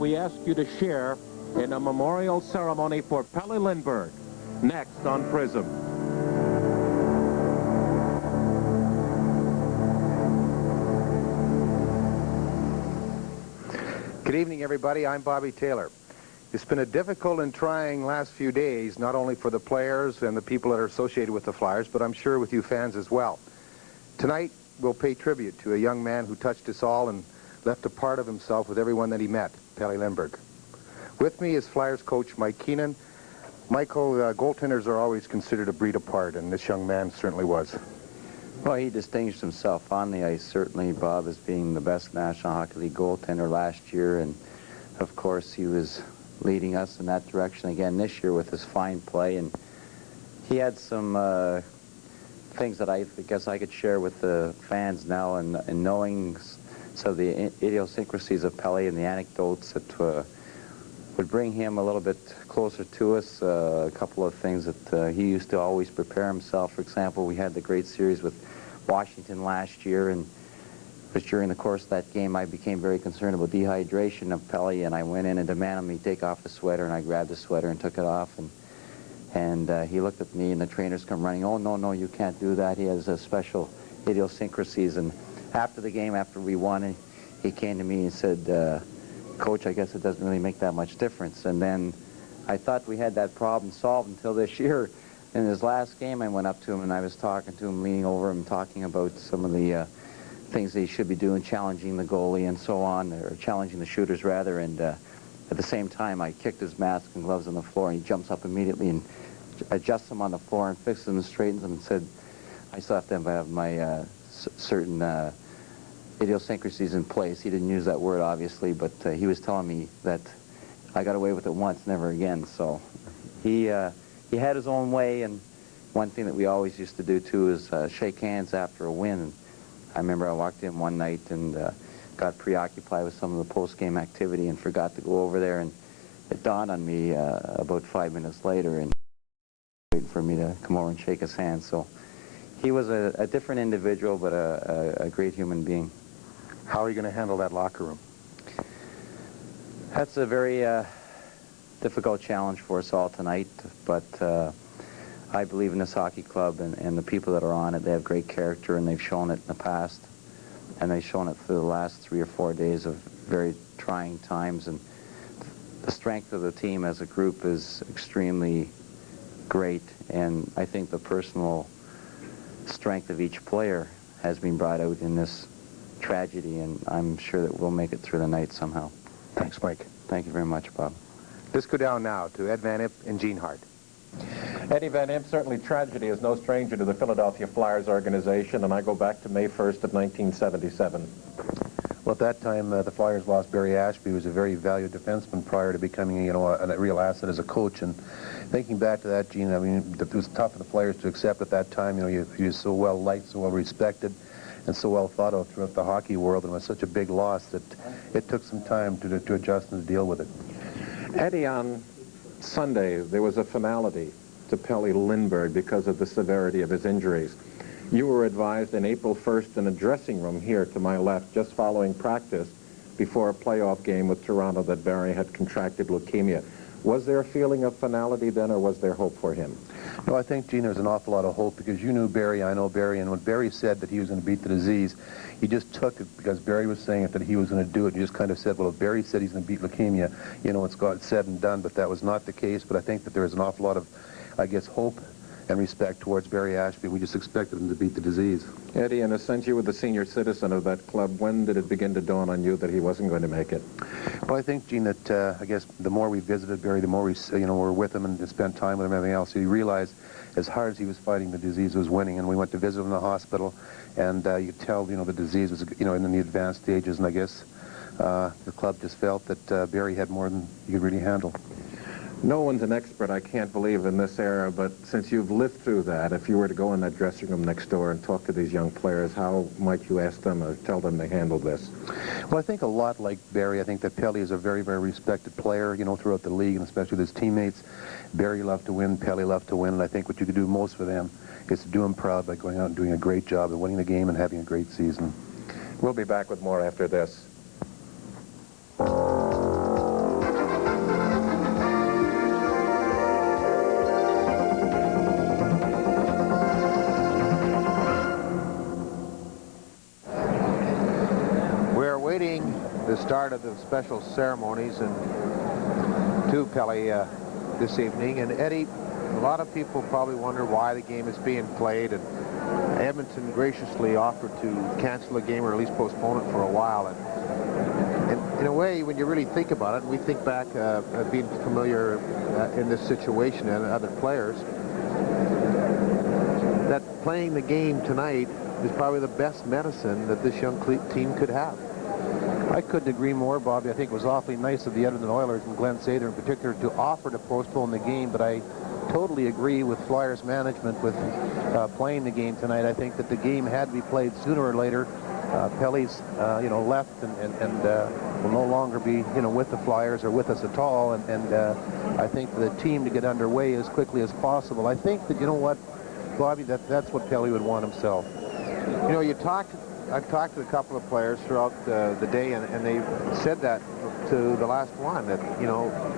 we ask you to share in a memorial ceremony for Pelle Lindbergh, next on PRISM. Good evening, everybody. I'm Bobby Taylor. It's been a difficult and trying last few days, not only for the players and the people that are associated with the Flyers, but I'm sure with you fans as well. Tonight, we'll pay tribute to a young man who touched us all and left a part of himself with everyone that he met, Pelle Lindbergh. With me is Flyers coach Mike Keenan. Michael, goaltenders are always considered a breed apart, and this young man certainly was. Well, he distinguished himself on the ice, certainly, Bob, as being the best National Hockey League goaltender last year, and of course he was leading us in that direction again this year with his fine play, and he had some things that I guess I could share with the fans now, and knowing some of the idiosyncrasies of Pelle and the anecdotes that would bring him a little bit closer to us. A couple of things that he used to always prepare himself. For example, we had the great series with Washington last year, and it was during the course of that game I became very concerned about dehydration of Pelle, and I went in and demanded me take off the sweater, and I grabbed the sweater and took it off, and he looked at me, and the trainers come running, "Oh, no, you can't do that. He has special idiosyncrasies." And after the game, after we won, he came to me and said, "Coach, I guess it doesn't really make that much difference." And then I thought we had that problem solved until this year. In his last game, I went up to him and I was talking to him, leaning over him, talking about some of the things that he should be doing, challenging the goalie and so on, or challenging the shooters rather. And at the same time, I kicked his mask and gloves on the floor, and he jumps up immediately and adjusts them on the floor and fixes them and straightens them and said, "I still have to have my certain idiosyncrasies in place." He didn't use that word, obviously, but he was telling me that I got away with it once, never again. So he had his own way, and one thing that we always used to do, too, is shake hands after a win. I remember I walked in one night and got preoccupied with some of the post-game activity and forgot to go over there, and it dawned on me about 5 minutes later, and waiting for me to come over and shake his hand. So he was a different individual, but a great human being. How are you going to handle that locker room? That's a very difficult challenge for us all tonight, but I believe in this hockey club and the people that are on it. They have great character, and they've shown it in the past, and they've shown it through the last 3 or 4 days of very trying times, and the strength of the team as a group is extremely great, and I think the personal strength of each player has been brought out in this tragedy, and I'm sure that we'll make it through the night somehow. Thanks, Mike. Thank you very much, Bob. Let's go down now to Ed Van Impe and Gene Hart. Eddie Van Impe, certainly tragedy is no stranger to the Philadelphia Flyers organization, and I go back to May 1st of 1977. Well, at that time, the Flyers lost Barry Ashby, who was a very valued defenseman prior to becoming, a real asset as a coach. And thinking back to that, Gene, I mean, it was tough for the players to accept at that time. He was so well liked, so well respected, and so well thought of throughout the hockey world, and it was such a big loss that it took some time to adjust and to deal with it. Eddie, on Sunday, there was a finality to Pelle Lindbergh because of the severity of his injuries. You were advised in April 1st in a dressing room here to my left, just following practice before a playoff game with Toronto, that Barry had contracted leukemia. Was there a feeling of finality then, or was there hope for him? No, I think, Gene, there was an awful lot of hope, because you knew Barry, I know Barry, and when Barry said that he was going to beat the disease, he just took it because Barry was saying it, that he was going to do it. He just kind of said, well, if Barry said he's going to beat leukemia, it's got said and done, but that was not the case. But I think that there was an awful lot of, I guess, hope and respect towards Barry Ashby. We just expected him to beat the disease. Eddie, in a sense, you were the senior citizen of that club. When did it begin to dawn on you that he wasn't going to make it? Well, I think, Gene, that I guess the more we visited Barry, the more we, were with him and spent time with him and everything else, he realized as hard as he was fighting, the disease was winning. And we went to visit him in the hospital, and you could tell, the disease was, in the advanced stages. And I guess the club just felt that Barry had more than he could really handle. No one's an expert, I can't believe, in this era, but since you've lived through that, if you were to go in that dressing room next door and talk to these young players, how might you ask them or tell them to handle this? Well, I think a lot like Barry. I think that Pelle is a very, very respected player, throughout the league, and especially with his teammates. Barry loved to win, Pelle loved to win, and I think what you could do most for them is to do them proud by going out and doing a great job of winning the game and having a great season. We'll be back with more after this. start of the special ceremonies and to Pelle this evening. And Eddie, a lot of people probably wonder why the game is being played, and Edmonton graciously offered to cancel the game or at least postpone it for a while. And in a way, when you really think about it, and we think back being familiar in this situation and other players, that playing the game tonight is probably the best medicine that this young team could have. I couldn't agree more, Bobby. I think it was awfully nice of the Edmonton Oilers and Glenn Sather in particular to offer to postpone the game, but I totally agree with Flyers management with playing the game tonight. I think that the game had to be played sooner or later. Pelle's, left and will no longer be, with the Flyers or with us at all, and I think for the team to get underway as quickly as possible. I think that, Bobby, that's what Pelle would want himself. I've talked to a couple of players throughout the day, and they said that to the last one, that,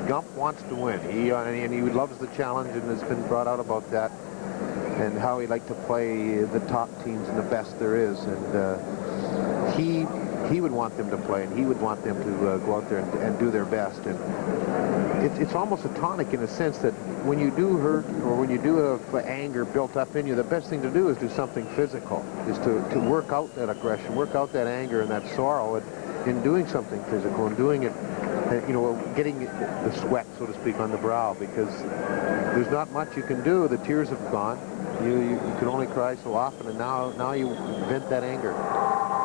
Gump wants to win. He loves the challenge, and has been brought out about that, and how he'd like to play the top teams and the best there is. And he would want them to play, and he would want them to go out there and do their best. And it's almost a tonic in a sense that when you do hurt or when you do have anger built up in you, the best thing to do is do something physical, is to work out that aggression, work out that anger and that sorrow in doing something physical and doing it, getting the sweat, so to speak, on the brow, because there's not much you can do. The tears have gone. You can only cry so often, and now you vent that anger.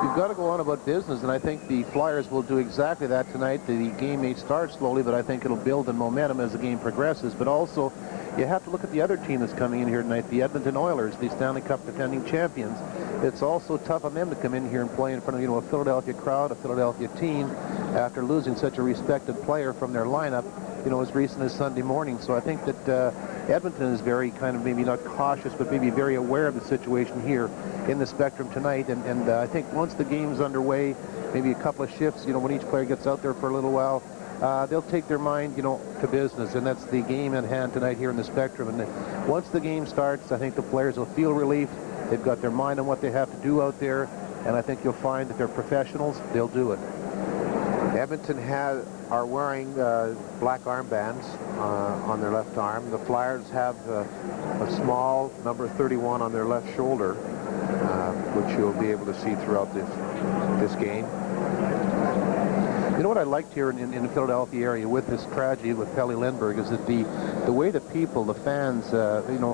You've got to go on about business, and I think the Flyers will do exactly that tonight. The game may start slowly, but I think it'll build in momentum as the game progresses. But also, you have to look at the other team that's coming in here tonight, the Edmonton Oilers, the Stanley Cup defending champions. It's also tough on them to come in here and play in front of, a Philadelphia crowd, a Philadelphia team, after losing such a respected player from their lineup, as recent as Sunday morning. So I think that Edmonton is very kind of maybe not cautious, but maybe very aware of the situation here in the Spectrum tonight. And I think once the game's underway, maybe a couple of shifts, when each player gets out there for a little while, they'll take their mind, to business, and that's the game at hand tonight here in the Spectrum. And once the game starts, I think the players will feel relief. They've got their mind on what they have to do out there, and I think you'll find that they're professionals. They'll do it. Edmonton are wearing black armbands on their left arm. The Flyers have a small number 31 on their left shoulder, which you'll be able to see throughout this game. You know what I liked here in the Philadelphia area with this tragedy with Pelle Lindbergh is that the way the people, the fans,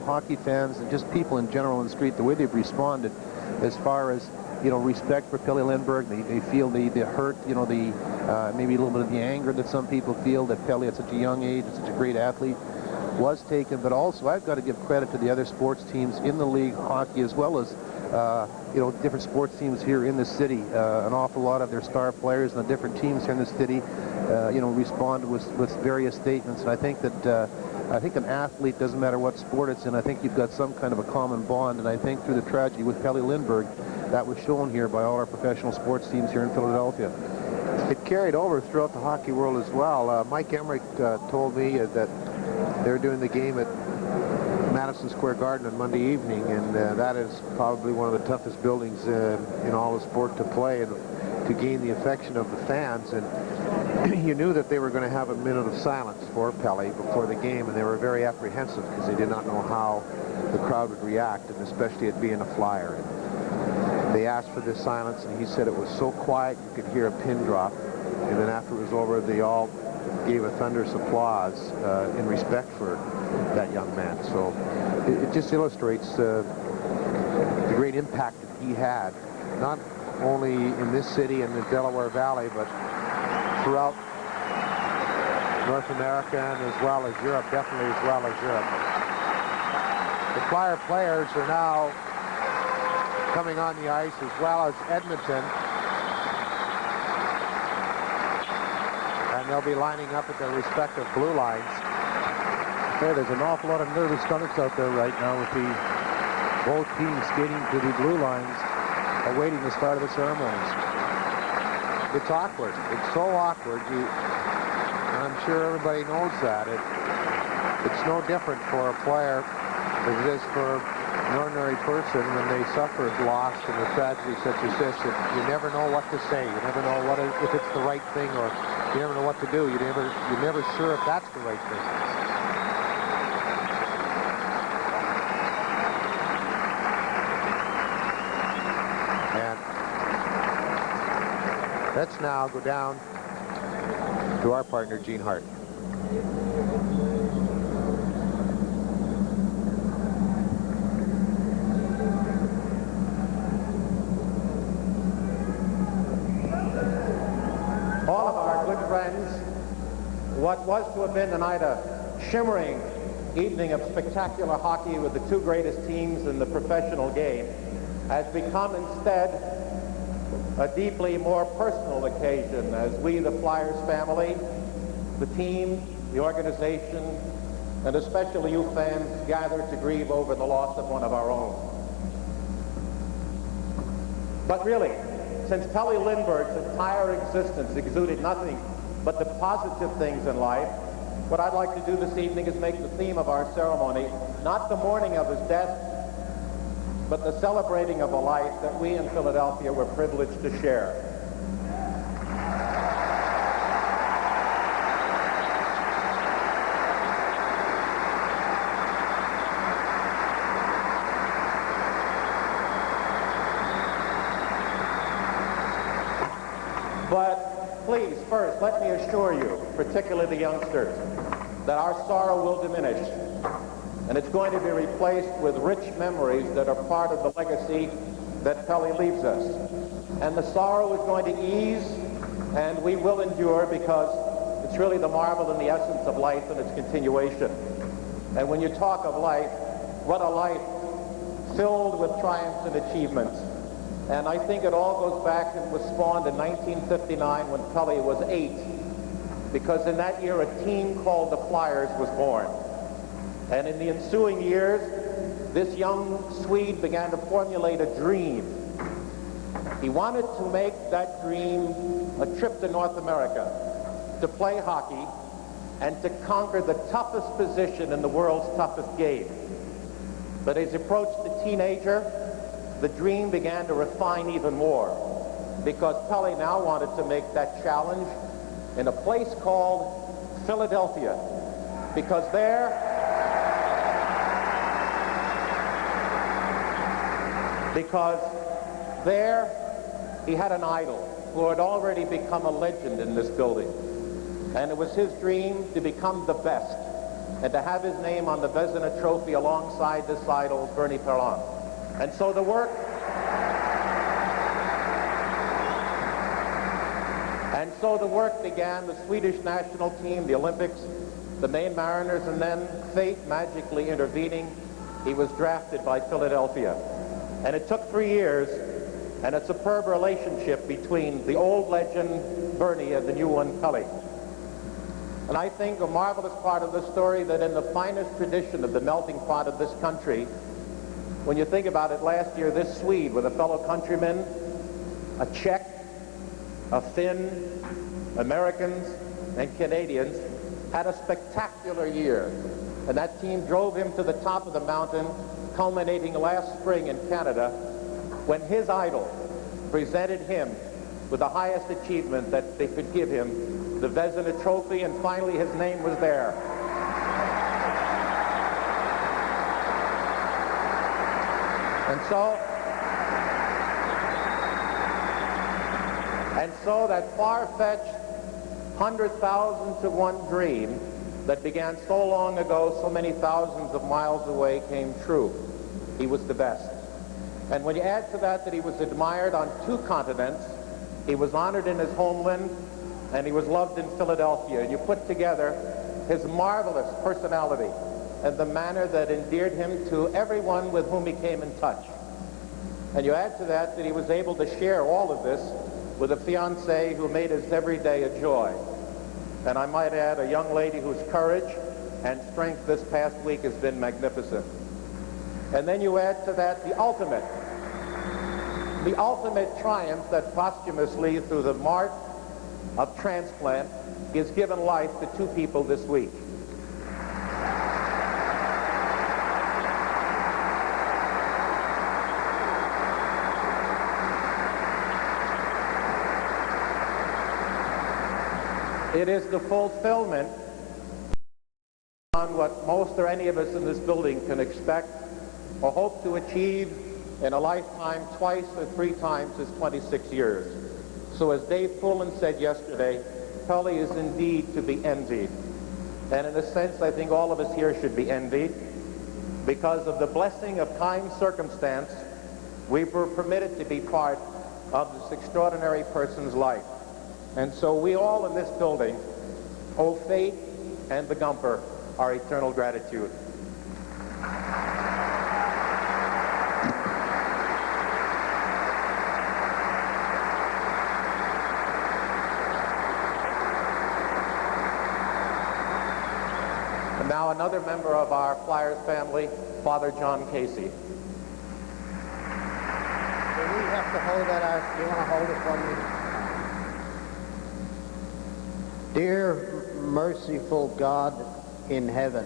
hockey fans, and just people in general in the street, the way they've responded as far as, respect for Pelle Lindbergh. They feel the hurt, maybe a little bit of the anger that some people feel that Pelle at such a young age, such a great athlete, was taken. But also, I've got to give credit to the other sports teams in the league, hockey, as well as different sports teams here in the city. An awful lot of their star players and the different teams here in the city, responded with various statements. And I think that I think an athlete, doesn't matter what sport it's in, I think you've got some kind of a common bond. And I think through the tragedy with Pelle Lindbergh, that was shown here by all our professional sports teams here in Philadelphia. It carried over throughout the hockey world as well. Mike Emmerich told me that they're doing the game at Madison Square Garden on Monday evening, and that is probably one of the toughest buildings in all of sport to play and to gain the affection of the fans. And you knew that they were going to have a minute of silence for Pelle before the game, and they were very apprehensive because they did not know how the crowd would react, and especially it being a Flyer. They asked for this silence, and he said it was so quiet you could hear a pin drop. And then after it was over, they all gave a thunderous applause in respect for that young man. So it just illustrates the great impact that he had, not only in this city and the Delaware Valley, but throughout North America and as well as Europe, definitely as well as Europe. The Flyer players are now coming on the ice, as well as Edmonton. And they'll be lining up at their respective blue lines. There's an awful lot of nervous stomachs out there right now with both teams skating to the blue lines, awaiting the start of the ceremonies. It's awkward. It's so awkward. I'm sure everybody knows that. It's no different for a player as it is for an ordinary person, when they suffer loss and a tragedy such as this, you never know what to say. You never know if it's the right thing, or you never know what to do. You're never sure if that's the right thing. And let's now go down to our partner, Gene Hart. All of our good friends, what was to have been tonight a shimmering evening of spectacular hockey with the two greatest teams in the professional game has become instead a deeply more personal occasion as we, the Flyers family, the team, the organization, and especially you fans gather to grieve over the loss of one of our own. But really, since Pelle Lindbergh's entire existence exuded nothing but the positive things in life, what I'd like to do this evening is make the theme of our ceremony not the mourning of his death, but the celebrating of a life that we in Philadelphia were privileged to share. But please, first, let me assure you, particularly the youngsters, that our sorrow will diminish. And it's going to be replaced with rich memories that are part of the legacy that Pelle leaves us. And the sorrow is going to ease, and we will endure, because it's really the marvel and the essence of life and its continuation. And when you talk of life, what a life filled with triumphs and achievements. And I think it all goes back and was spawned in 1959 when Pelle was 8, because in that year a team called the Flyers was born. And in the ensuing years, this young Swede began to formulate a dream. He wanted to make that dream a trip to North America, to play hockey, and to conquer the toughest position in the world's toughest game. But as he approached the teenager, the dream began to refine even more, because Pelle now wanted to make that challenge in a place called Philadelphia, because there he had an idol who had already become a legend in this building. And it was his dream to become the best and to have his name on the Vezina Trophy alongside this idol, Bernie Perlon. And so the work began. The Swedish national team, the Olympics, the Maine Mariners, and then fate magically intervening, he was drafted by Philadelphia. And it took 3 years and a superb relationship between the old legend, Bernie, and the new one, Pelle. And I think a marvelous part of the story that in the finest tradition of the melting pot of this country, when you think about it, last year this Swede with a fellow countryman, a Czech, a Finn, Americans, and Canadians, had a spectacular year. And that team drove him to the top of the mountain, culminating last spring in Canada, when his idol presented him with the highest achievement that they could give him, the Vezina Trophy, and finally his name was there. And so that far-fetched 100,000 to 1 dream that began so long ago, so many thousands of miles away, came true. He was the best. And when you add to that he was admired on 2 continents, he was honored in his homeland, and he was loved in Philadelphia, and you put together his marvelous personality and the manner that endeared him to everyone with whom he came in touch. And you add to that he was able to share all of this with a fiancée who made his every day a joy. And I might add, a young lady whose courage and strength this past week has been magnificent. And then you add to that the ultimate triumph that posthumously, through the mart of transplant, has given life to 2 people this week. It is the fulfillment on what most or any of us in this building can expect or hope to achieve in a lifetime twice or three times his 26 years. So as Dave Poulin said yesterday, Pelle is indeed to be envied. And in a sense, I think all of us here should be envied because of the blessing of kind circumstance, we were permitted to be part of this extraordinary person's life. And so we all in this building owe fate and the Gumper our eternal gratitude. And now another member of our Flyers family, Father John Casey. Do we have to hold that out? Do you want to hold it for me? Dear merciful God in heaven,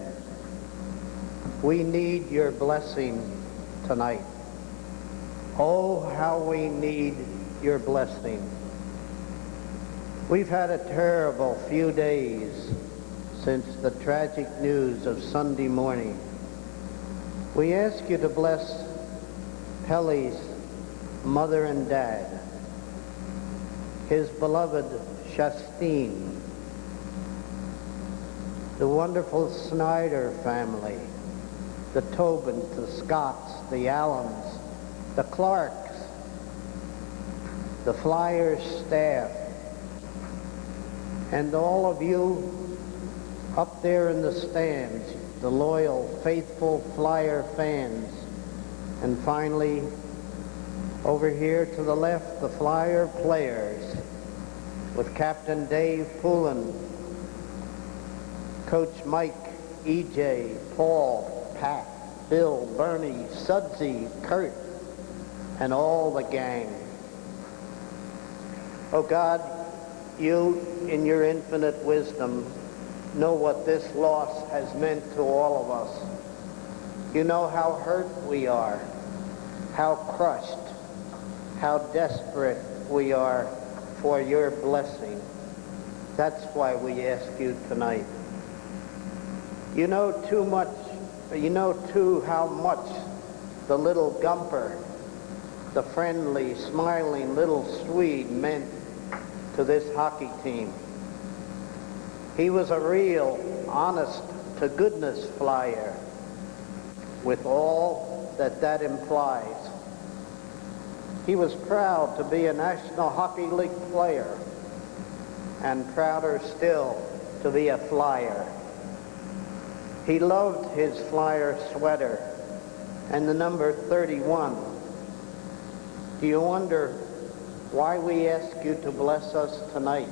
we need your blessing tonight. Oh, how we need your blessing. We've had a terrible few days since the tragic news of Sunday morning. We ask you to bless Pelle's mother and dad, his beloved Shastine, the wonderful Snyder family, the Tobins, the Scotts, the Allens, the Clarks, the Flyers staff, and all of you up there in the stands, the loyal, faithful Flyer fans, and finally, over here to the left, the Flyer players, with Captain Dave Poulin, Coach Mike, E.J., Paul, Pat, Bill, Bernie, Sudsy, Kurt, and all the gang. Oh God, you, in your infinite wisdom, know what this loss has meant to all of us. You know how hurt we are, how crushed, how desperate we are for your blessing. That's why we ask you tonight. You know too how much the little Gumper, the friendly, smiling little Swede, meant to this hockey team. He was a real, honest-to-goodness Flyer, with all that implies. He was proud to be a National Hockey League player, and prouder still to be a Flyer. He loved his Flyer sweater and the number 31. Do you wonder why we ask you to bless us tonight?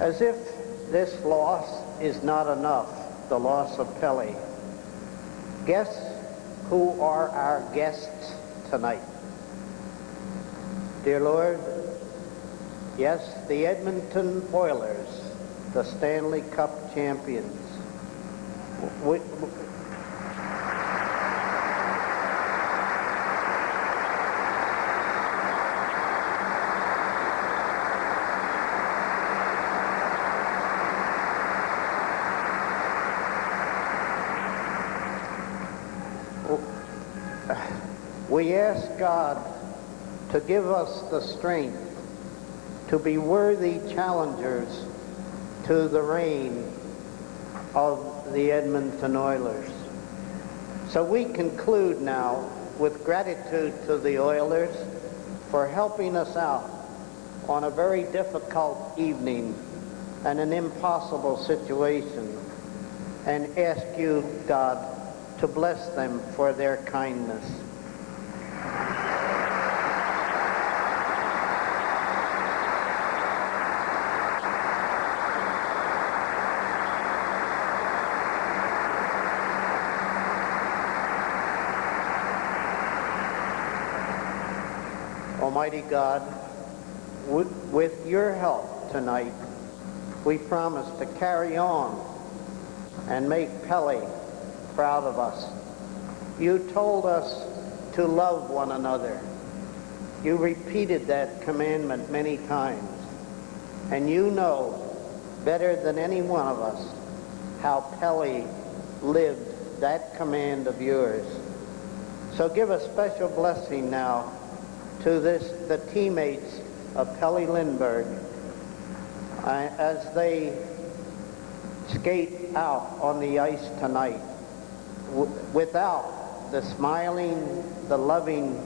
As if this loss is not enough, the loss of Pelle, guess who are our guests tonight? Dear Lord, yes, the Edmonton Oilers, the Stanley Cup champions. We ask God to give us the strength to be worthy challengers to the reign of the Edmonton Oilers. So we conclude now with gratitude to the Oilers for helping us out on a very difficult evening and an impossible situation, and ask you, God, to bless them for their kindness. Almighty God, with your help tonight, we promise to carry on and make Pelle proud of us. You told us to love one another. You repeated that commandment many times. And you know better than any one of us how Pelle lived that command of yours. So give a special blessing now to the teammates of Pelle Lindbergh as they skate out on the ice tonight without the smiling, the loving,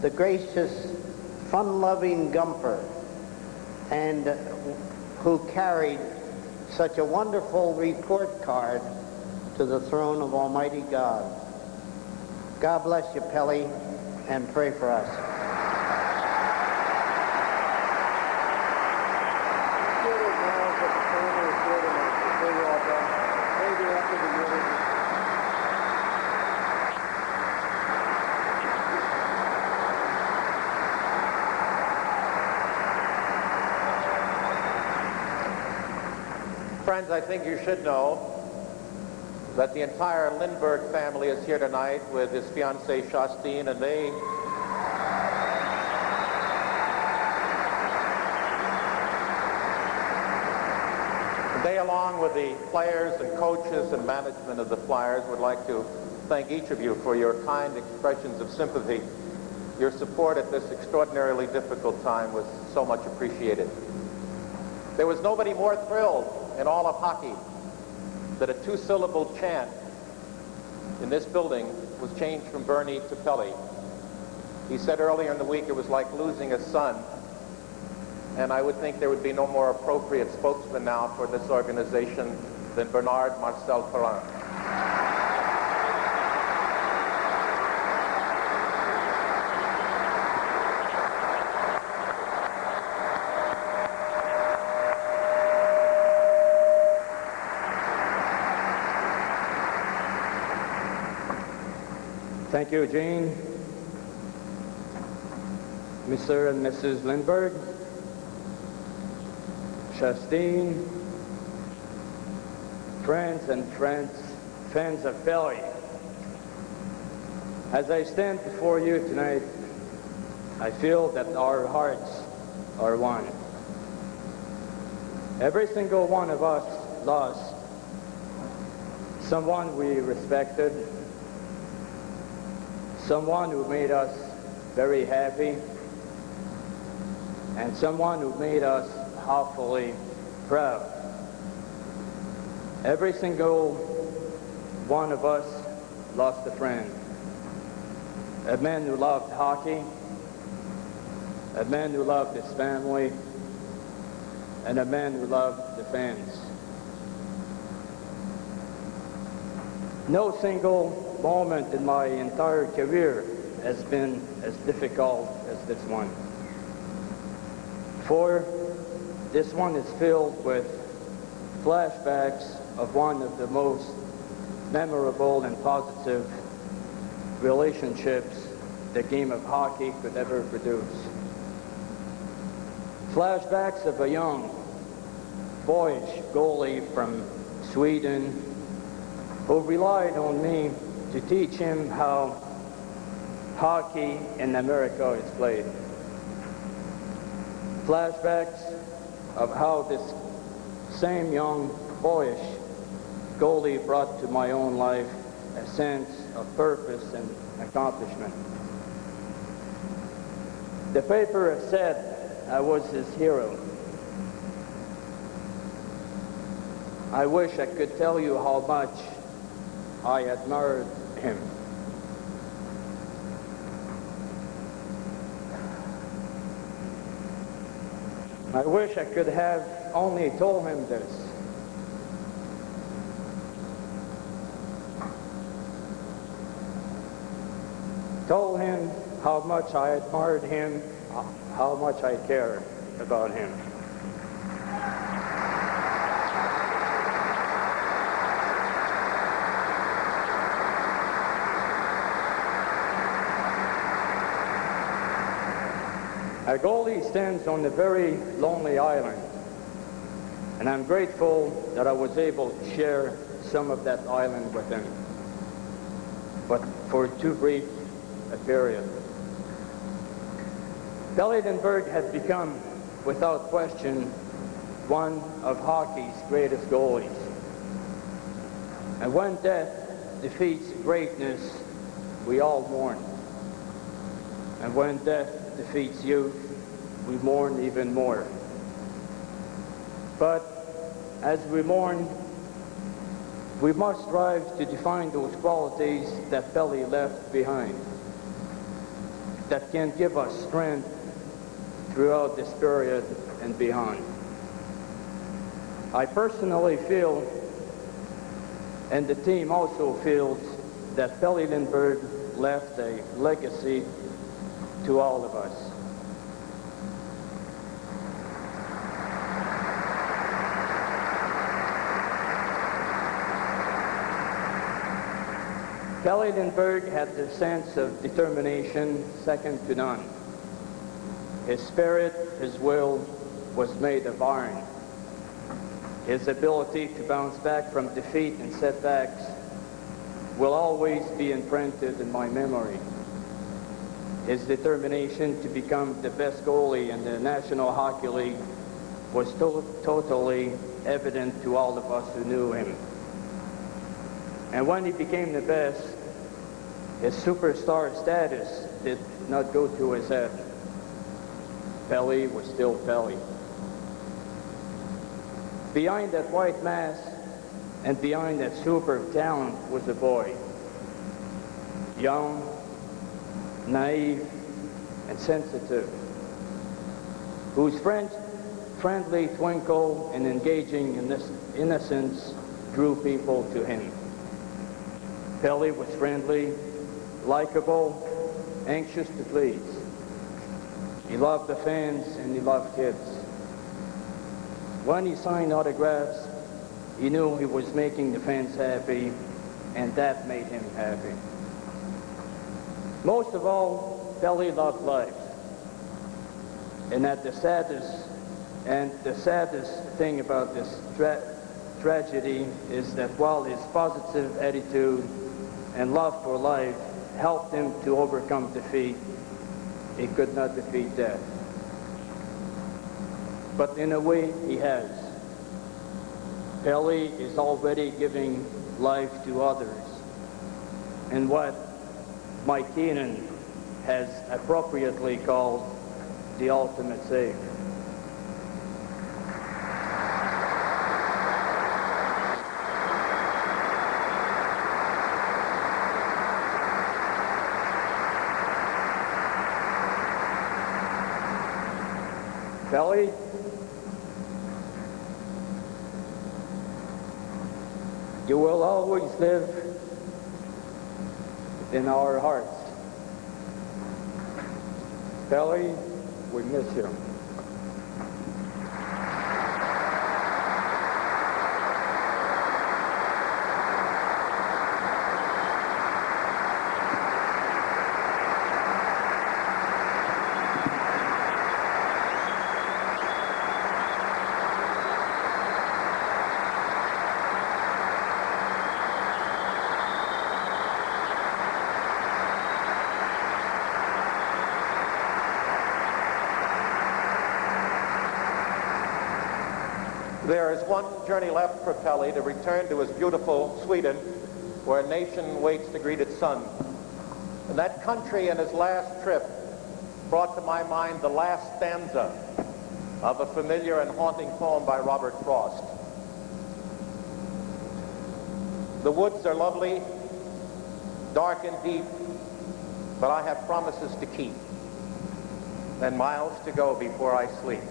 the gracious, fun-loving Gumper, and who carried such a wonderful report card to the throne of Almighty God. God bless you, Pelle, and pray for us. Friends, I think you should know that the entire Lindbergh family is here tonight with his fiancée, Shastine, and they, along with the players and coaches and management of the Flyers, would like to thank each of you for your kind expressions of sympathy. Your support at this extraordinarily difficult time was so much appreciated. There was nobody more thrilled in all of hockey that a two-syllable chant in this building was changed from Bernie to Pelle. He said earlier in the week it was like losing a son, and I would think there would be no more appropriate spokesman now for this organization than Bernard Marcel Perrin. Thank you, Gene. Mr. and Mrs. Lindbergh, Shastine, fans of Pelle. As I stand before you tonight, I feel that our hearts are one. Every single one of us lost someone we respected, someone who made us very happy, and someone who made us awfully proud. Every single one of us lost a friend, a man who loved hockey, a man who loved his family, and a man who loved the fans. No single moment in my entire career has been as difficult as this one. For this one is filled with flashbacks of one of the most memorable and positive relationships the game of hockey could ever produce. Flashbacks of a young, boyish goalie from Sweden who relied on me to teach him how hockey in America is played. Flashbacks of how this same young, boyish goalie brought to my own life a sense of purpose and accomplishment. The paper has said I was his hero. I wish I could tell you how much I admired him. I wish I could have only told him this. Told him how much I admired him, how much I cared about him. A goalie stands on a very lonely island, and I'm grateful that I was able to share some of that island with him, but for too brief a period. Pelle Lindbergh has become, without question, one of hockey's greatest goalies. And when death defeats greatness, we all mourn. And when death defeats youth, we mourn even more. But as we mourn, we must strive to define those qualities that Pelle left behind, that can give us strength throughout this period and beyond. I personally feel, and the team also feels, that Pelle Lindbergh left a legacy to all of us. Pelle Lindbergh had the sense of determination second to none. His spirit, his will, was made of iron. His ability to bounce back from defeat and setbacks will always be imprinted in my memory. His determination to become the best goalie in the National Hockey League was totally evident to all of us who knew him. And when he became the best, his superstar status did not go to his head. Pelle was still Pelle. Behind that white mask and behind that super talent was a boy. Young, naive, and sensitive, whose friendly twinkle and engaging innocence drew people to him. Pelle was friendly, likable, anxious to please. He loved the fans and he loved kids. When he signed autographs, he knew he was making the fans happy, and that made him happy. Most of all, Pelle loved life. And the saddest thing about this tragedy is that while his positive attitude and love for life helped him to overcome defeat, he could not defeat death. But in a way, he has. Pelle is already giving life to others, and what Mike Keenan has appropriately called the ultimate save. Pelle, you will always live in our hearts. Pelle, we miss you. There is one journey left for Pelle to return to his beautiful Sweden, where a nation waits to greet its son. And that country in his last trip brought to my mind the last stanza of a familiar and haunting poem by Robert Frost. The woods are lovely, dark and deep, but I have promises to keep, and miles to go before I sleep.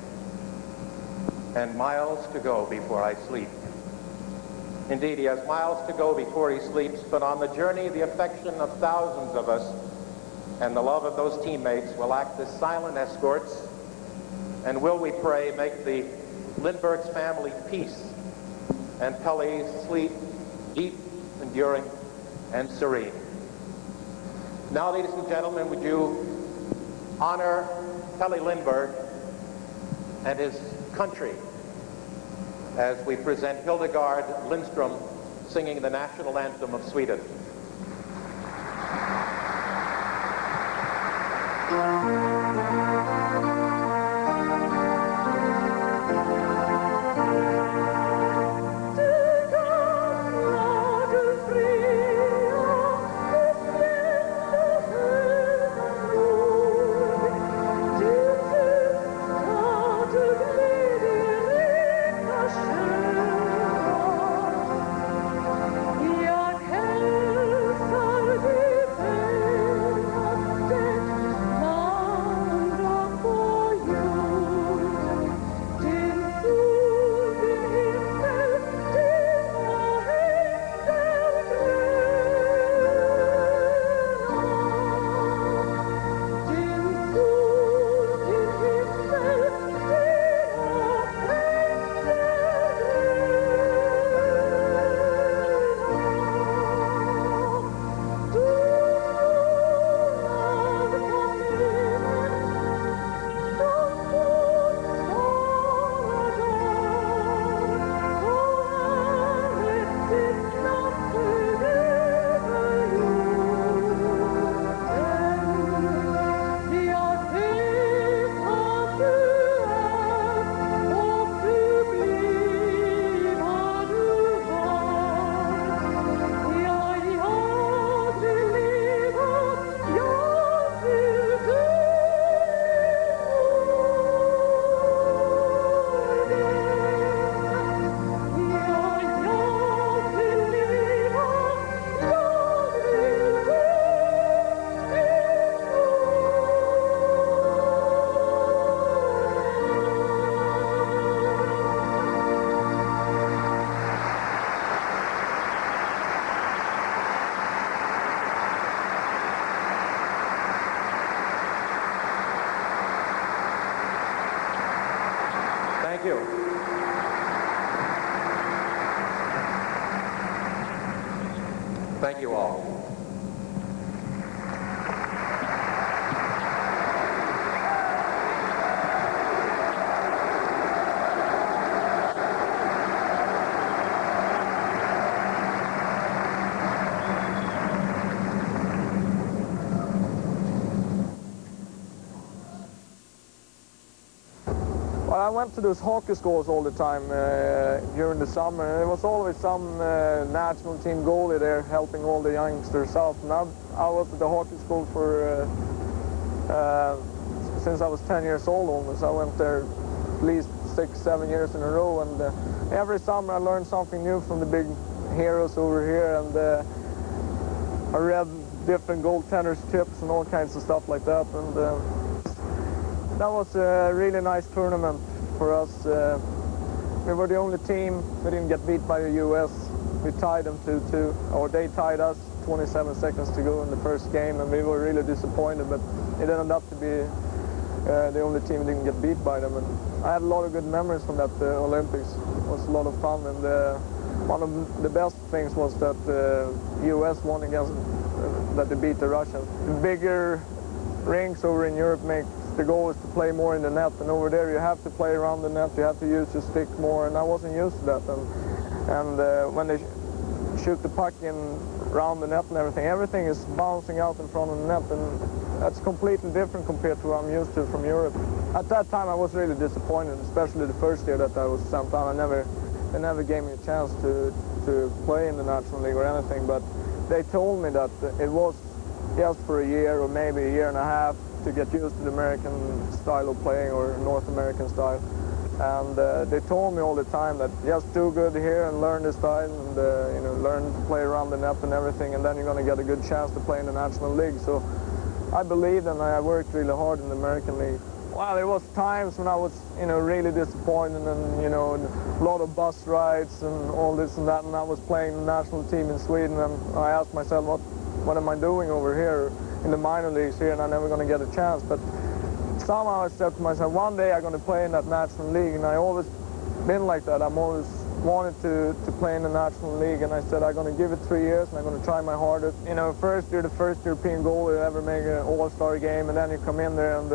And miles to go before I sleep. Indeed, he has miles to go before he sleeps, but on the journey, the affection of thousands of us and the love of those teammates will act as silent escorts, and will, we pray, make the Lindbergh's family peace and Pelle's sleep deep, enduring, and serene. Now, ladies and gentlemen, would you honor Pelle Lindbergh and his country as we present Hildegard Lindström singing the national anthem of Sweden. Thank you all. Well, I went to those hockey schools all the time during the summer. There was always some national team goalie there helping all the youngsters out. And I was at the hockey school for since I was 10 years old almost. I went there at least 6-7 years in a row, and every summer I learned something new from the big heroes over here, and I read different goaltenders tips and all kinds of stuff like that. And that was a really nice tournament for us. We were the only team. We didn't get beat by the U.S. We tied them 2-2, or they tied us 27 seconds to go in the first game, and we were really disappointed, but it ended up to be the only team that didn't get beat by them. And I had a lot of good memories from that Olympics. It was a lot of fun, and one of the best things was that the U.S. won against, that they beat the Russians. The bigger rinks over in Europe make the goal is to play more in the net, and over there you have to play around the net, you have to use your stick more, and I wasn't used to that. And when they shoot the puck in around the net and everything is bouncing out in front of the net, and that's completely different compared to what I'm used to from Europe. At that time I was really disappointed, especially the first year that I was sent down. They never gave me a chance to play in the National League or anything, but they told me that it was just for a year or maybe a year and a half to get used to the American style of playing, or North American style. And they told me all the time that just do good here and learn the style, and you know, learn to play around the net and everything, and then you're going to get a good chance to play in the National League. So I believed, and I worked really hard in the American League. Well, there was times when I was, you know, really disappointed, and, you know, a lot of bus rides and all this and that, and I was playing the national team in Sweden, and I asked myself, what am I doing over here in the minor leagues here, and I'm never going to get a chance. But somehow I said to myself, one day I'm going to play in that National League, and I always been like that. I'm always wanted to play in the National League, and I said I'm going to give it 3 years, and I'm going to try my hardest. You know, first year, the first European goalie to ever make an all-star game, and then you come in there, and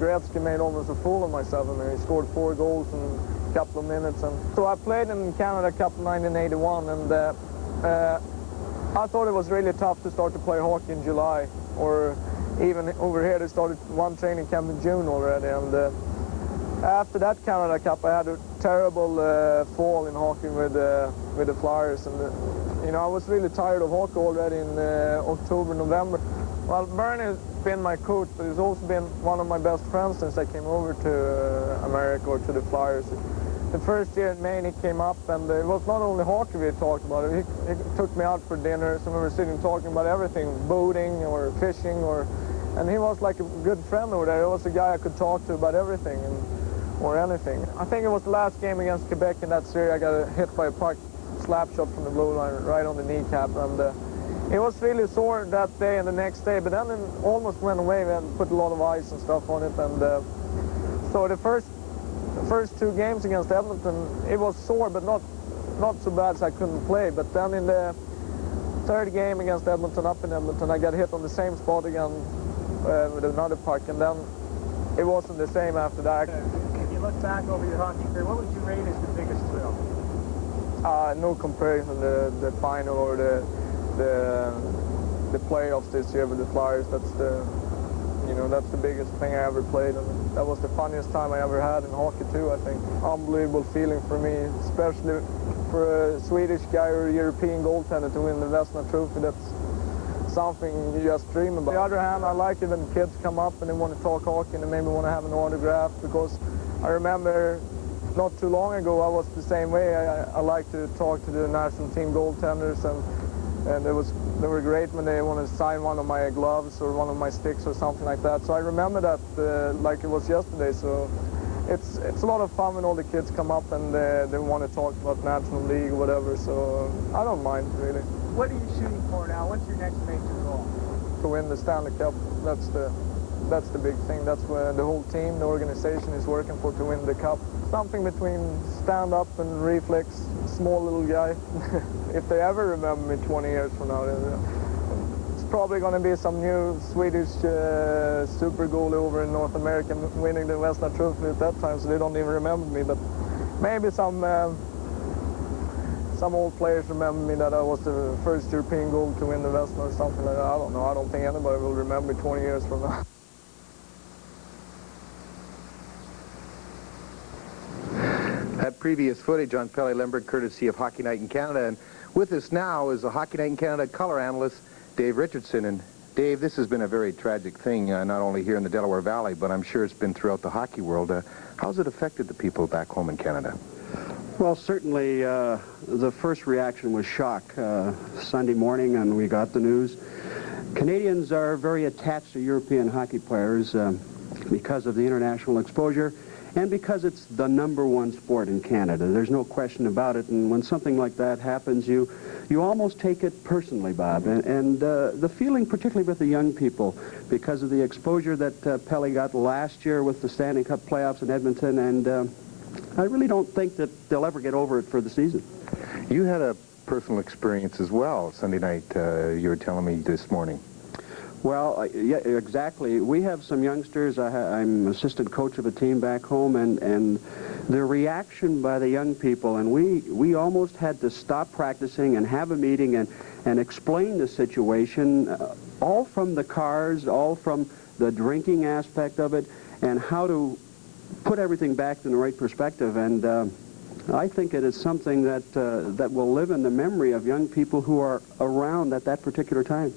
Gretzky made almost a fool of myself. I mean, he scored 4 goals in a couple of minutes. And so I played in Canada Cup 1981, and I thought it was really tough to start to play hockey in July, or even over here they started one training camp in June already. And after that Canada Cup, I had a terrible fall in hockey with the Flyers, and you know, I was really tired of hockey already in October, November. Well, Bernie's been my coach, but he's also been one of my best friends since I came over to America, or to the Flyers. The first year in Maine, he came up, and it was not only hockey we talked about. He took me out for dinner, so we were sitting talking about everything, boating or fishing, and he was like a good friend over there. He was a guy I could talk to about everything or anything. I think it was the last game against Quebec in that series. I got hit by a puck, slap shot from the blue line right on the kneecap, and it was really sore that day and the next day, but then it almost went away. We had put a lot of ice and stuff on it, and so the first 2 games against Edmonton, it was sore, but not so bad as I couldn't play. But then in the 3rd game against Edmonton, up in Edmonton, I got hit on the same spot again with another puck, and then it wasn't the same after that. If you look back over your hockey career, what would you rate as the biggest thrill? No comparison, the final or the playoffs this year with the Flyers. That's the biggest thing I ever played, and that was the funniest time I ever had in hockey too, I think. Unbelievable feeling for me, especially for a Swedish guy or a European goaltender to win the Vesna Trophy. That's something you just dream about. On the other hand, I like it when kids come up and they want to talk hockey and they maybe want to have an autograph, because I remember not too long ago I was the same way. I like to talk to the national team goaltenders, and they were great when they wanted to sign one of my gloves or one of my sticks or something like that. So I remember that like it was yesterday. So it's a lot of fun when all the kids come up and they want to talk about National League or whatever. So I don't mind, really. What are you shooting for now? What's your next major goal? To win the Stanley Cup. That's that's the big thing. That's where the whole team, the organization is working for to win the cup. Something between stand-up and reflex, small little guy. If they ever remember me 20 years from now, it's probably going to be some new Swedish super goalie over in North America winning the Western Trophy at that time, so they don't even remember me. But maybe some old players remember me that I was the first European goal to win the Western or something like that. I don't know. I don't think anybody will remember me 20 years from now. That previous footage on Pelle Lindbergh, courtesy of Hockey Night in Canada. And with us now is the Hockey Night in Canada color analyst, Dave Richardson. And Dave, this has been a very tragic thing, not only here in the Delaware Valley, but I'm sure it's been throughout the hockey world. How's it affected the people back home in Canada? Well, certainly the first reaction was shock. Sunday morning, and we got the news. Canadians are very attached to European hockey players because of the international exposure and because it's the #1 sport in Canada. There's no question about it. And when something like that happens, you almost take it personally, Bob. And the feeling, particularly with the young people, because of the exposure that Pelle got last year with the Stanley Cup playoffs in Edmonton, and I really don't think that they'll ever get over it for the season. You had a personal experience as well Sunday night, you were telling me this morning. Well, yeah, exactly. We have some youngsters. I'm assistant coach of a team back home, and the reaction by the young people, and we almost had to stop practicing and have a meeting and explain the situation, all from the cars, all from the drinking aspect of it, and how to put everything back in the right perspective. And I think it is something that will live in the memory of young people who are around at that particular time.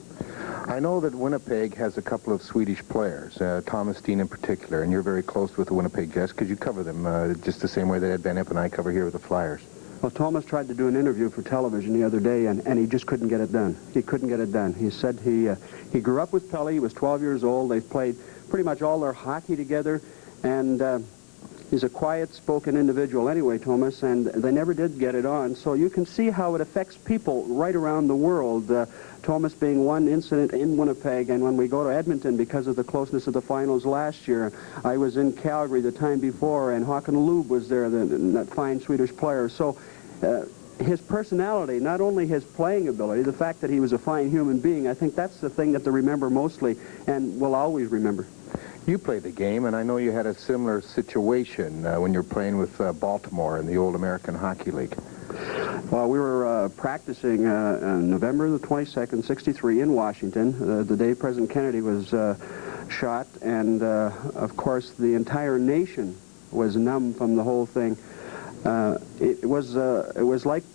I know that Winnipeg has a couple of Swedish players, Thomas Steen in particular, and you're very close with the Winnipeg Jets because you cover them just the same way that Ed Bennett and I cover here with the Flyers. Well, Thomas tried to do an interview for television the other day, and he just couldn't get it done. He couldn't get it done. He said he grew up with Pelle. He was 12 years old. They've played pretty much all their hockey together, and he's a quiet-spoken individual anyway, Thomas, and they never did get it on. So you can see how it affects people right around the world. Thomas being one incident in Winnipeg, and when we go to Edmonton because of the closeness of the finals last year, I was in Calgary the time before, and Håkan Loob was there, that fine Swedish player. So his personality, not only his playing ability, the fact that he was a fine human being, I think that's the thing that they remember mostly and will always remember. You played the game, and I know you had a similar situation when you were playing with Baltimore in the old American Hockey League. Well, we were practicing on November the 22nd, '63 in Washington, the day President Kennedy was shot, and of course the entire nation was numb from the whole thing. It was like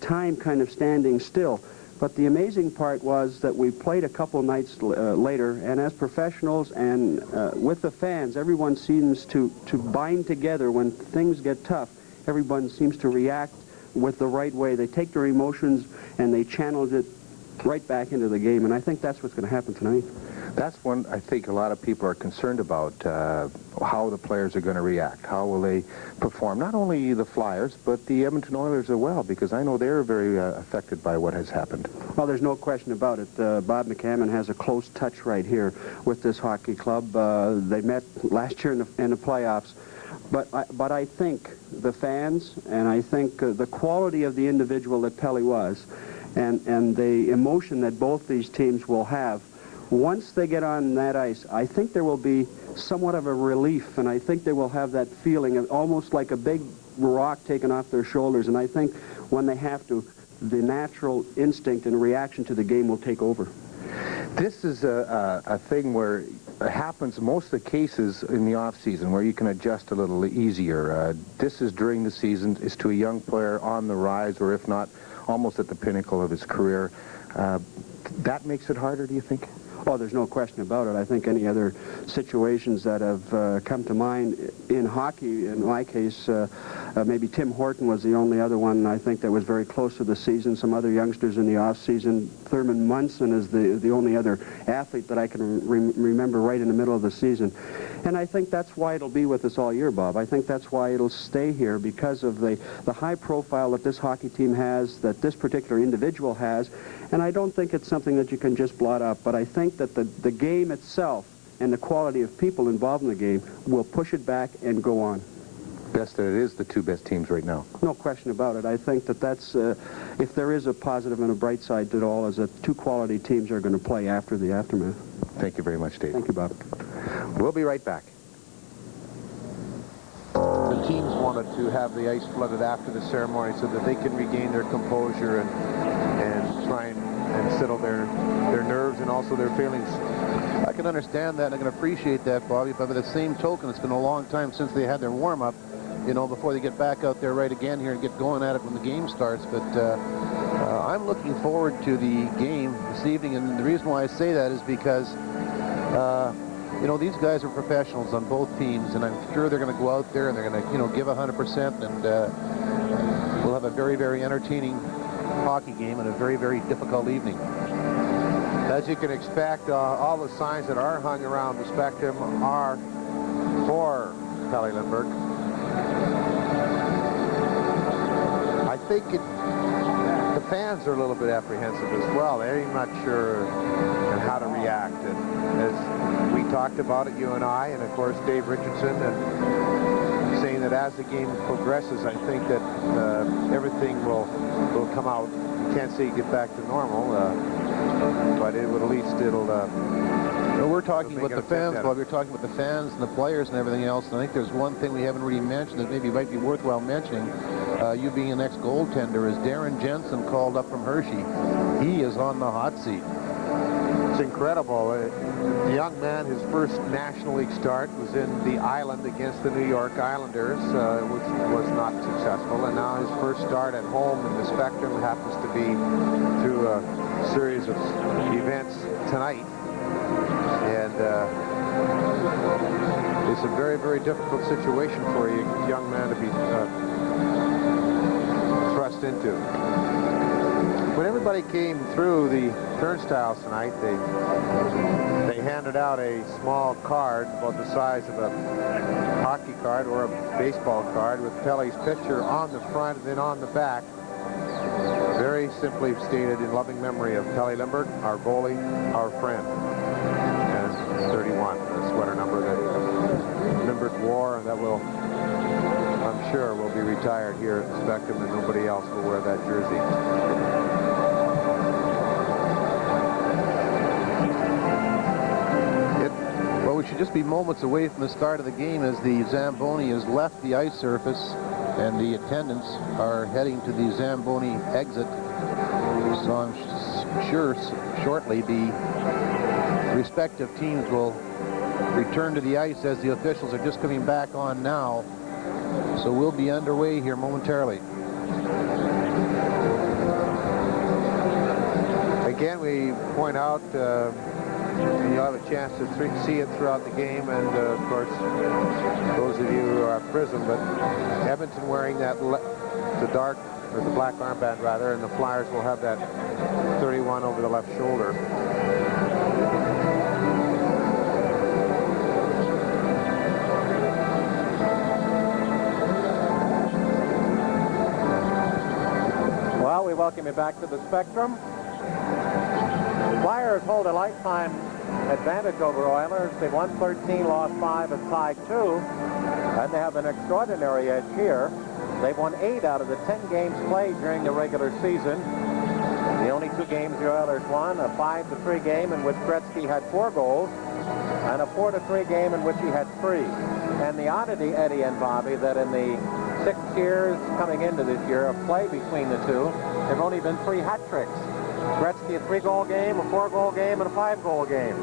time kind of standing still. But the amazing part was that we played a couple nights later, and as professionals and with the fans, everyone seems to bind together when things get tough. Everyone seems to react with the right way. They take their emotions and they channel it right back into the game, and I think that's what's going to happen tonight. That's one I think a lot of people are concerned about, how the players are going to react. How will they perform? Not only the Flyers, but the Edmonton Oilers as well, because I know they're very affected by what has happened. Well, there's no question about it. Bob McCammon has a close touch right here with this hockey club. They met last year in the playoffs. But I think the fans, and I think the quality of the individual that Pelle was, and the emotion that both these teams will have, once they get on that ice, I think there will be somewhat of a relief, and I think they will have that feeling of almost like a big rock taken off their shoulders. And I think when they have to, the natural instinct and reaction to the game will take over. This is a thing where it happens most of the cases in the off-season where you can adjust a little easier. This is during the season. It's to a young player on the rise, or if not, almost at the pinnacle of his career. That makes it harder, do you think? Oh, there's no question about it. I think any other situations that have come to mind in hockey, in my case, maybe Tim Horton was the only other one I think that was very close to the season. Some other youngsters in the off-season. Thurman Munson is the only other athlete that I can remember right in the middle of the season. And I think that's why it'll be with us all year, Bob. I think that's why it'll stay here, because of the high profile that this hockey team has, that this particular individual has. And I don't think it's something that you can just blot up, but I think that the game itself and the quality of people involved in the game will push it back and go on. Best that it is the two best teams right now. No question about it. I think that that's, if there is a positive and a bright side to it all, is that two quality teams are going to play after the aftermath. Thank you very much, Dave. Thank you, Bob. We'll be right back. The teams wanted to have the ice flooded after the ceremony so that they can regain their composure and try and settle their nerves and also their feelings. I can understand that and I can appreciate that, Bobby, but by the same token, it's been a long time since they had their warm-up, you know, before they get back out there right again here and get going at it when the game starts. But I'm looking forward to the game this evening, and the reason why I say that is because you know, these guys are professionals on both teams, and I'm sure they're going to go out there and they're going to, you know, give 100%, and we'll have a very, very entertaining hockey game and a very, very difficult evening. As you can expect, all the signs that are hung around the spectrum are for Pelle Lindbergh. I think the fans are a little bit apprehensive as well. They're not sure how to react. And as we talked about it, you and I, and of course Dave Richardson, and saying that as the game progresses, I think that everything will come out. You can't say get back to normal, but it would at least Well, we're talking about the fans, Bob. We're talking about the fans and the players and everything else. And I think there's one thing we haven't really mentioned that maybe might be worthwhile mentioning. You being an ex-goaltender, is Darren Jensen called up from Hershey. He is on the hot seat. It's incredible. The young man, his first National League start was in the Island against the New York Islanders, which was not successful. And now his first start at home in the Spectrum happens to be through a series of events tonight. And it's a very, very difficult situation for a young man to be thrust into. When everybody came through the turnstiles tonight, they handed out a small card about the size of a hockey card or a baseball card with Pelle's picture on the front and then on the back. Very simply stated, in loving memory of Pelle Lindbergh, our goalie, our friend. And 31, the sweater number that Lindbergh wore, and that will, I'm sure, will be retired here at the Spectrum, and nobody else will wear that jersey. We should just be moments away from the start of the game as the Zamboni has left the ice surface and the attendants are heading to the Zamboni exit. So I'm sure shortly the respective teams will return to the ice as the officials are just coming back on now. So we'll be underway here momentarily. Again, we point out you'll have a chance to see it throughout the game, and of course, those of you who are PRISM, but Edmonton wearing that the dark, or the black armband rather, and the Flyers will have that 31 over the left shoulder. Well, we welcome you back to the Spectrum. Flyers hold a lifetime advantage over Oilers. They've won 13, lost 5, and tied 2. And they have an extraordinary edge here. They've won 8 out of the 10 games played during the regular season. The only 2 games the Oilers won, a 5-3 game in which Gretzky had 4 goals, and a 4-3 game in which he had 3. And the oddity, Eddie and Bobby, that in the 6 years coming into this year of play between the two, there have only been 3 hat tricks. Gretzky a 3-goal game, a 4-goal game, and a 5-goal game.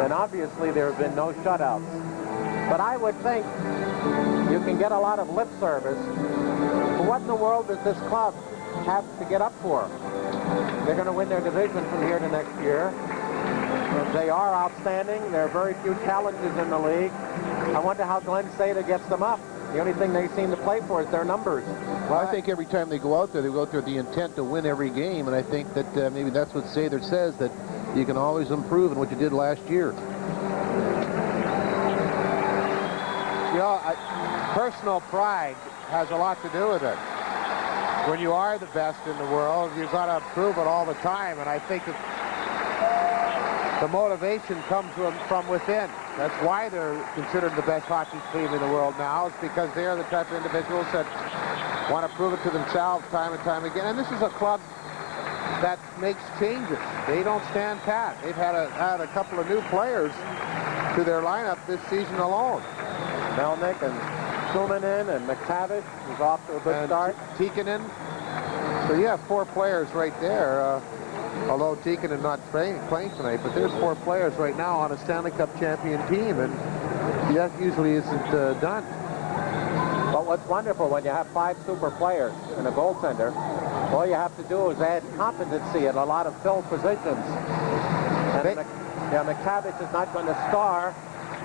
And obviously there have been no shutouts. But I would think you can get a lot of lip service. But what in the world does this club have to get up for? They're going to win their division from here to next year. They are outstanding. There are very few challenges in the league. I wonder how Glenn Sada gets them up. The only thing they seem to play for is their numbers. Well, I think every time they go out there with the intent to win every game, and I think that maybe that's what Sather says, that you can always improve in what you did last year. You know, personal pride has a lot to do with it. When you are the best in the world, you've got to prove it all the time, and I think that the motivation comes from within. That's why they're considered the best hockey team in the world now. It's because they are the type of individuals that want to prove it to themselves time and time again. And this is a club that makes changes. They don't stand pat. They've had a couple of new players to their lineup this season alone. Melnick and Keenan and McTavish is off to a good start. Keenan. So you have 4 players right there. Although Keenan not playing tonight, but there's 4 players right now on a Stanley Cup champion team, and that usually isn't done. But what's wonderful, when you have 5 super players and a goaltender, all you have to do is add competency at a lot of fill positions. And McTavish is not going to star,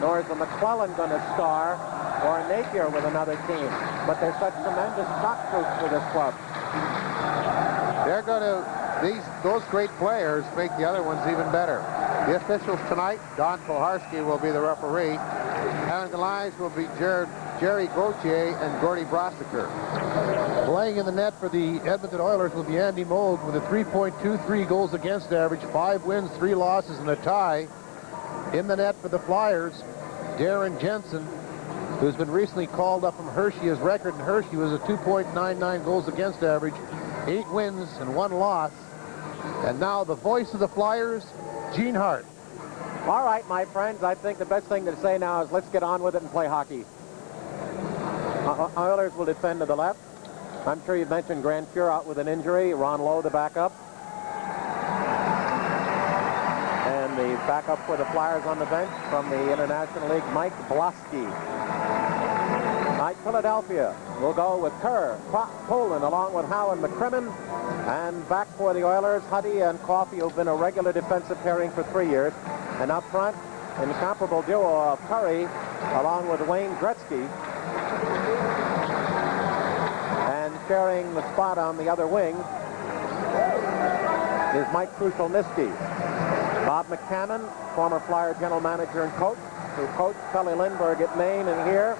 nor is a McClellan going to star, or a Napier with another team. But they're such tremendous shock troops for this club. They're going to, those great players make the other ones even better. The officials tonight, Don Koharski will be the referee, and the lines will be Jerry Gauthier and Gordy Brossiker. Playing in the net for the Edmonton Oilers will be Andy Moog with a 3.23 goals against average, 5 wins, 3 losses, and a tie. In the net for the Flyers, Darren Jensen, who's been recently called up from Hershey. His record in Hershey was a 2.99 goals against average, 8 wins and 1 loss. And now the voice of the Flyers, Gene Hart. All right, my friends, I think the best thing to say now is let's get on with it and play hockey. Oilers will defend to the left. I'm sure you've mentioned Grand Pure out with an injury. Ron Lowe, the backup. And the backup for the Flyers on the bench from the International League, Mike Blosky. Tonight, Philadelphia will go with Kerr, Poland, along with Howe and McCrimmon. And back for the Oilers, Huddy and Coffey, who've been a regular defensive pairing for 3 years. And up front, an incomparable duo of Curry, along with Wayne Gretzky. And sharing the spot on the other wing is Mike Krushelnyski. Bob McCammon, former Flyer general manager and coach, who coached Pelle Lindbergh at Maine and here,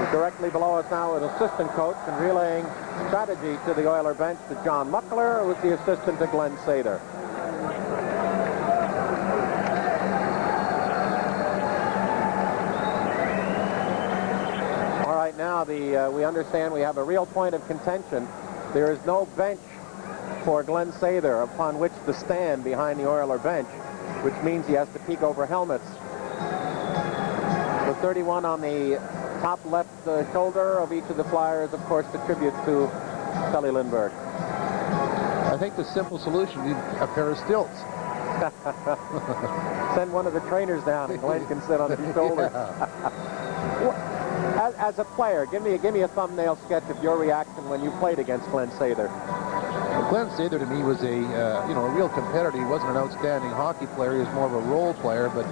is directly below us now as assistant coach and relaying strategy to the Oiler bench to John Muckler, who was the assistant to Glenn Sather. All right, now we understand we have a real point of contention. There is no bench for Glenn Sather upon which to stand behind the Oiler bench, which means he has to peek over helmets. The 31 on the top left shoulder of each of the Flyers, of course, contributes to Pelle Lindbergh. I think the simple solution would be a pair of stilts. Send one of the trainers down and Glenn can sit on his shoulders. As a player, give me a thumbnail sketch of your reaction when you played against Glenn Sather. Well, Glenn Sather to me was a real competitor. He wasn't an outstanding hockey player. He was more of a role player. But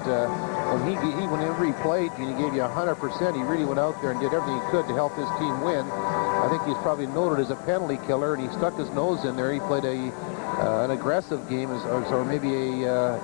whenever he played, he gave you 100%. He really went out there and did everything he could to help his team win. I think he's probably noted as a penalty killer, and he stuck his nose in there. He played an aggressive game, or maybe a